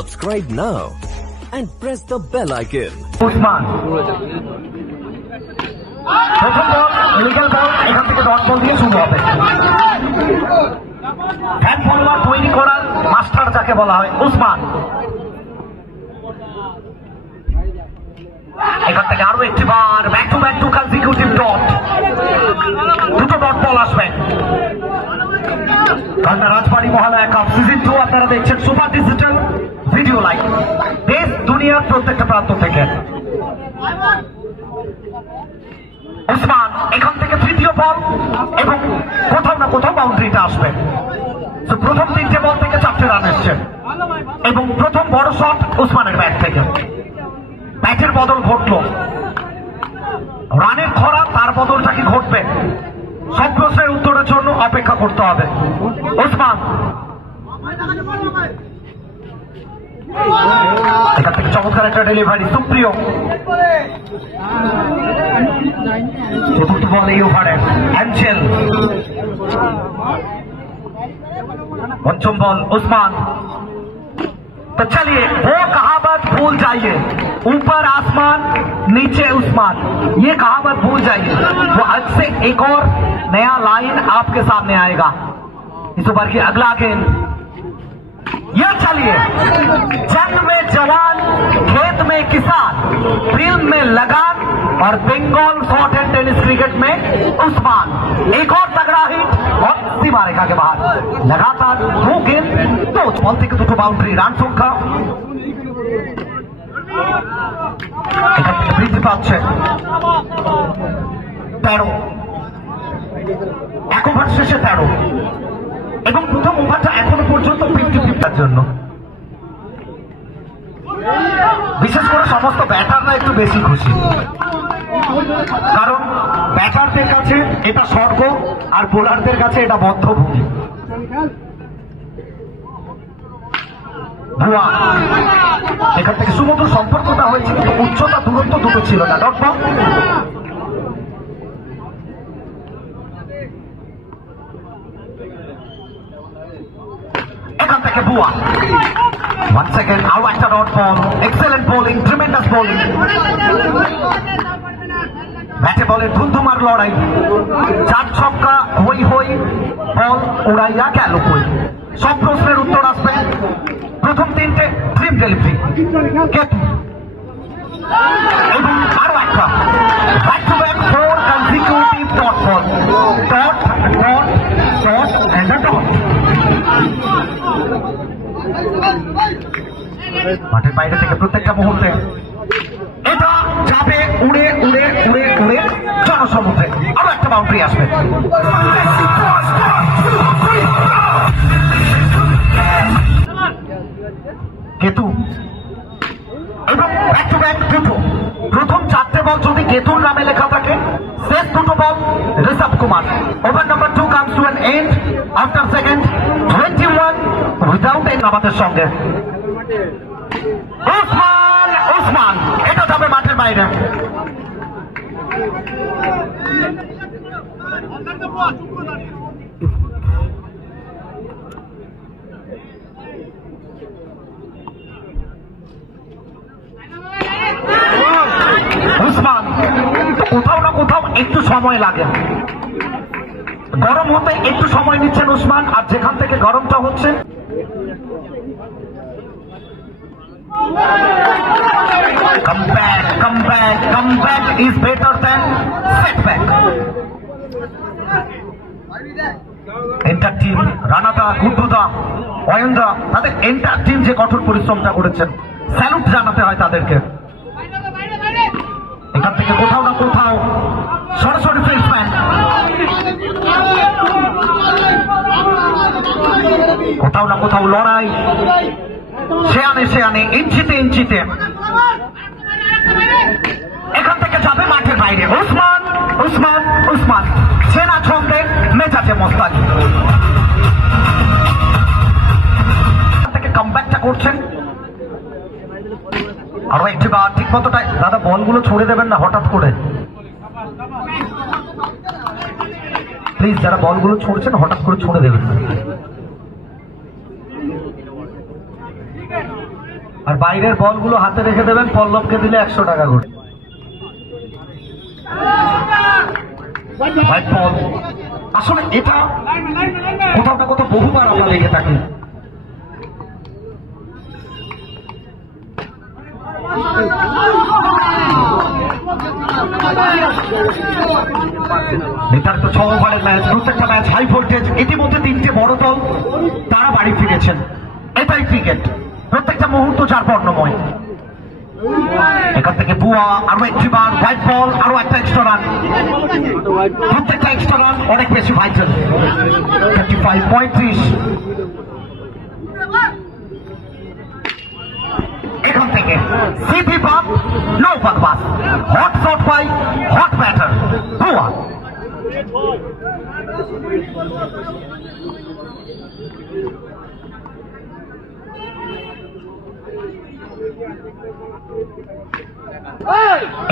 Subscribe now and press the bell icon. Usman প্রথম বল legal বল, এখান থেকে ডট বল দিয়ে শুরু হবে। ফ্যান ফলোয়ার তৈরি করার মাস্টার যাকে বলা হয় উসমান। এখান থেকে আরো একটি বার ব্যাক টু কনজিকিউটিভ ডট, দুটো ডট বল আসবে। কালনা রাজবাড়ী মহালয়া কাপ সিজন 2 আপনারা দেখছেন সুপার ডিজিটাল ভিডিও লাইভ, দেশ দুনিয়ার প্রত্যেকটা প্রান্ত থেকে। উসমান এখান থেকে তৃতীয় বল এবং কোথাও না কোথাও বাউন্ডারিটা আসবে। প্রথম তিনটে বল থেকে 4টে রান এসছে এবং প্রথম বড় শট উসমানের ব্যাট থেকে। ব্যাটের বদল ঘটলো, রানের খরা, তার বদলটা কি ঘটবে? সব প্রশ্নের উত্তরের জন্য অপেক্ষা করতে হবে। উসমান এখান থেকে চমৎকার একটা ডেলিভারি, সুপ্রিয় চতুর্থ বল এই ওভারে অ্যাঞ্জেল। पंचम बॉल उस्मान। तो चलिए वो कहावत भूल जाइए, ऊपर आसमान नीचे उस्मान, ये कहावत भूल जाइए। वो आज से एक और नया लाइन आपके सामने आएगा इस ओवर की अगला गेंद। ये चलिए जंग में जवान, खेत में किसान, फिल्म में लगान और Bengal short and tennis cricket में उस्मान। एक और तगड़ा हिट और सीमा रेखा के बाहर। लगातार 2 गेंद 2 बॉल থেকে 2 बाउंड्री, রান সংখ্যা এখান থেকে বৃদ্ধি পাচ্ছে 13। এক ওভার শেষে 13 এবং প্রথম ওভারটা এখনো পর্যন্ত 50-50 জন্য। বিশেষ করে সমস্ত ব্যাটাররা একটু বেশি খুশি, কারণ ব্যাটারদের কাছে এটা স্বর্গ আর বোলারদের কাছে এটা বদ্ধভূমি। এখান থেকে সুমধুর সম্পর্কটা হয়েছে, কিন্তু উচ্চতা দূরত্ব দুটো ছিল না। ডট বল এখান থেকে বুয়া। Once again আরো একটা dot ball, excellent bowling, tremendous bowling. ব্যাটে বলে ধুমধুমার লড়াই, 4 ছক্কা হই হই, বল উড়াইয়া গেল কই। সব প্রশ্নের উত্তর আসবে। প্রথম 3টে ড্রিম ডেলিভারি কেতু এবং আরো একটা back to back 4 consecutive dot ball, dot dot dot and dot. মাঠের বাইরে থেকে প্রত্যেকটা মুহূর্তে এটা যাবে উড়ে উড়ে উড়ে উড়ে জনসমুদ্রে। আরো একটা বাউন্ডারি আসবে। কেতু এবং ব্যাক টু ব্যাক দুটো। প্রথম 4টে বল যদি কেতুর নামে লেখা থাকে, শেষ 2টো ball Rishabh Kumar. Over number 2 comes to an end after second 21 without a আমাদের সঙ্গে উসমান। উসমান এটা যাবে মাঠের বাইরে। উসমান কোথাও না কোথাও একটু সময় লাগে, গরম হতে একটু সময় নিচ্ছেন উসমান। আর যেখান থেকে গরমটা হচ্ছে comeback is better than setback. Enter team রানাদা, গুড্ডুদা, অয়নদা, তাদের এন্টার টিম যে কঠোর পরিশ্রমটা করেছেন, স্যালুট জানাতে হয় তাদেরকে। এখান থেকে কোথাও না কোথাও সরাসরি ফিল্ডম্যান, কোথাও না কোথাও লড়াই, সে আনে ইঞ্চিতে ইঞ্চিতে। এখান থেকে যাবে মাঠের বাইরে উসমান। উসমান উসমান সেনা ছন্দে মেজাজে মস্তানি। এখান থেকে কামব্যাকটা করছেন। আরো একটি বার ঠিক মতোটাই। দাদা বলগুলো ছুড়ে দেবেন না হঠাৎ করে, প্লিজ। যারা বলগুলো ছুড়ছেন হঠাৎ করে ছুড়ে দেবেন না। আর বাইরের বলগুলো হাতে রেখে দেবেন, পল্লবকে দিলে 100 টাকা করে। হোয়াইট বল, আসলে এটা কোথাও না কোথাও বহুবার আমরা দেখে থাকি। নির্ধারিত 6 ওভারের ম্যাচ, প্রত্যেকটা ম্যাচ হাই ভোল্টেজ। ইতিমধ্যে 3টে বড় দল তারা বাড়ি ফিরেছেন। এটাই ক্রিকেট, প্রত্যেকটা মুহূর্ত যার বর্ণময়। এখান থেকে বুয়া, আরো একটি বার হোয়াইট বল, আরো একটা এক্সট্রা রান। প্রত্যেকটা এক্সট্রা রান অনেক বেশি ভাইটাল। 35-35। এখান থেকে সিধি বাপ, নো বকবাস, hot shot by hot batter বুয়া।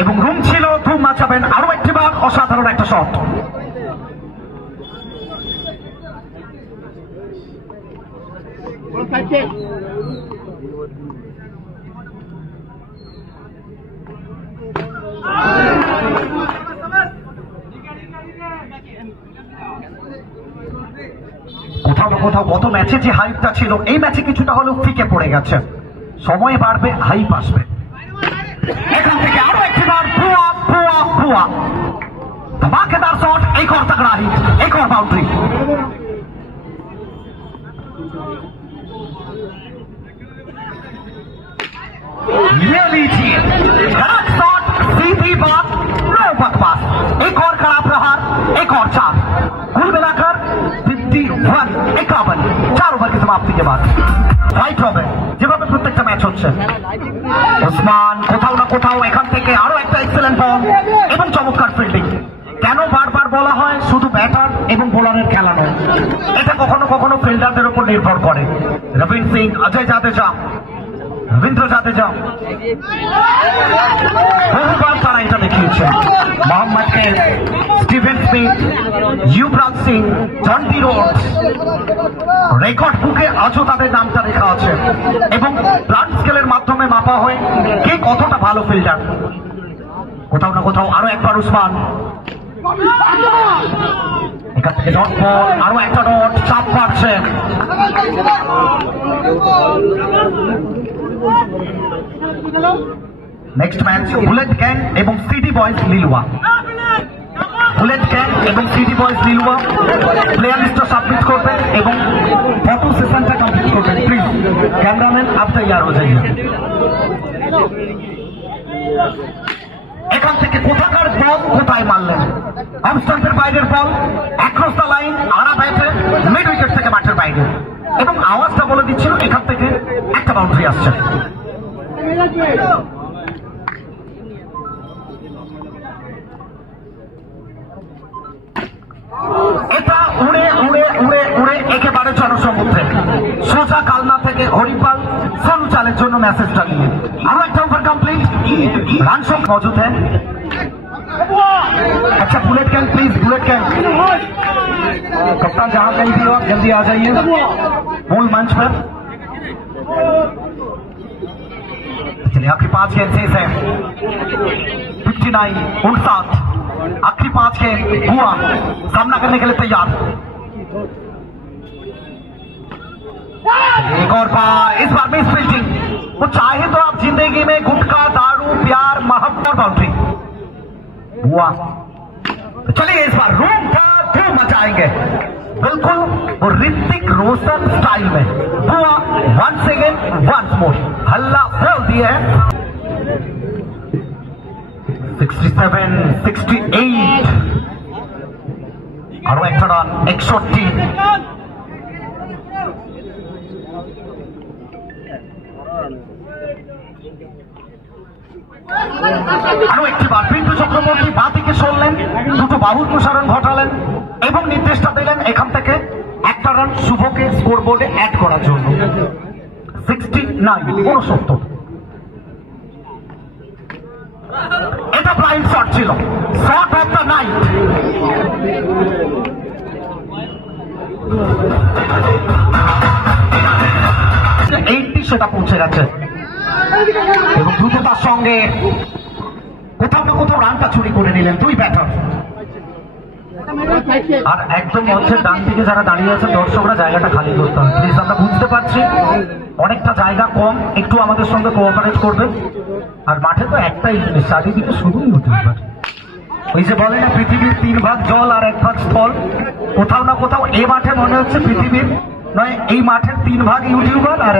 এবং রুম ছিল, ধুম মাচাবেন। আরো একটি বার অসাধারণ একটা শট। কোথাও না কোথাও গত ম্যাচে যে হাইপটা ছিল, এই ম্যাচে কিছুটা হলেও ফিকে পড়ে গেছে। সময় বাড়বে, হাইপ আসবে। এখান থেকে আরো একটি বার বুয়া বুয়া বুয়া, ধমাকেদার শট। एक और तगड़ा हिट, एक और बाउंड्री। ये लीजिए कड़क शॉट, सीधी बात, नो बकवास। एक और कड़ा प्रहार, एक और 4। कुल मिलाकर 51 4 ओवर की समाप्ति के बाद ফাইট হবে যেভাবে প্রত্যেকটা ম্যাচ হচ্ছে। ওসমান কোথাও না কোথাও এখান থেকে আরো একটা এক্সেলেন্ট বল এবং চমৎকার ফিল্ডিং। কেন বারবার বলা হয় শুধু ব্যাটার এবং বোলারের খেলা নয়, এটা কখনো কখনো ফিল্ডারদের উপর নির্ভর করে। রবীন্দ্র সিং, অজয় জাদেজা, রবীন্দ্র জাদেজা বহুবার তারা এটা দেখিয়েছে। মোহাম্মদ কে, Steven Smith, Yuvraj Singh, Jonty Rhodes, record বুকে আজও তাদের নামটা লেখা আছে এবং ব্লাড স্কেলের মাধ্যমে মাপা হয় কে কতটা ভালো ফিল্ডার। কোথাও না কোথাও আরো একবার উসমান, এখান থেকে ডট বল, আরো একটা ডট, চাপ পাচ্ছে। নেক্সট ম্যাচ বুলেট গ্যাং এবং city boys Liluah. Bullet gang এবং সিটি বয়েজ লিলুয়া প্লেয়ার লিস্টটা সাবমিট করবেন এবং ফটো সেশনটা কমপ্লিট করবেন। প্লিজ ক্যামেরাম্যান आप तैयार हो जाइए। এখান থেকে কোথাকার বল কোথায় মারলেন, অফ স্টাম্পের বাইরের বল, অ্যাক্রস দ্য লাইন, আড়া ব্যাটে মিড উইকেট থেকে মাঠের বাইরে, এবং আওয়াজটা বলে দিচ্ছিল এখান থেকে একটা বাউন্ডারি আসছে। এটা উড়ে উড়ে উড়ে উড়ে একেবারে জনসমুদ্রে সোজা কালনা থেকে হরিপাল সোনু চালের জন্য মেসেজটা নিয়ে আরো একটা ওভার কমপ্লিট। রান সংখ্যা মজুদ है। अच्छा bullet can please, bullet can कप्तान जहां कहीं भी हो आप जल्दी आ जाइए मूल मंच पर। चलिए आखिरी 5 गेंद शेष है। 59 59 आखिरी 5 गेंद। हुआ सामना करने के लिए तैयार। एक और बार, इस बार मिस फील्डिंग। वो चाहे तो आप जिंदगी में गुटखा, दारू, प्यार, मोहब्बत, बाउंड्री। हुआ चलिए इस बार रूम का धूम मचाएंगे, बिल्कुल वो ऋतिक रोशन स्टाइल में। हुआ वंस अगेन वंस मोर, हल्ला बोल दिए है। 67 68 और एक रन 61। আরো একটি বার পিন্টু চক্রবর্তী বাঁ দিকে সরলেন, দুটো বাহুর প্রসারণ ঘটালেন এবং নির্দেশটা দিলেন এখান থেকে একটা রান শুভকে স্কোর বোর্ডে অ্যাড করার জন্য। 69 এটা ব্লাইন্ড শট ছিল, শট অফ দ্য নাইট। সেটা পৌঁছে গেছে এবং দ্রুততার সঙ্গে কোথাও না কোথাও রানটা চুরি করে নিলেন দুই ব্যাটার। আর একদম মঞ্চের ডান দিকে যারা দাঁড়িয়ে আছেন দর্শকরা জায়গাটা খালি করতে হবে প্লিজ। আমরা বুঝতে পারছি অনেকটা জায়গা কম, একটু আমাদের সঙ্গে কোঅপারেট করবেন। আর মাঠে তো একটাই জিনিস, চারিদিকে শুধুই হতে পারে। ওই যে বলে না পৃথিবীর 3 ভাগ জল আর 1 ভাগ স্থল, কোথাও না কোথাও এ মাঠে মনে হচ্ছে পৃথিবীর নয়, এই মাঠের 3 ভাগ ইউটিউবার আর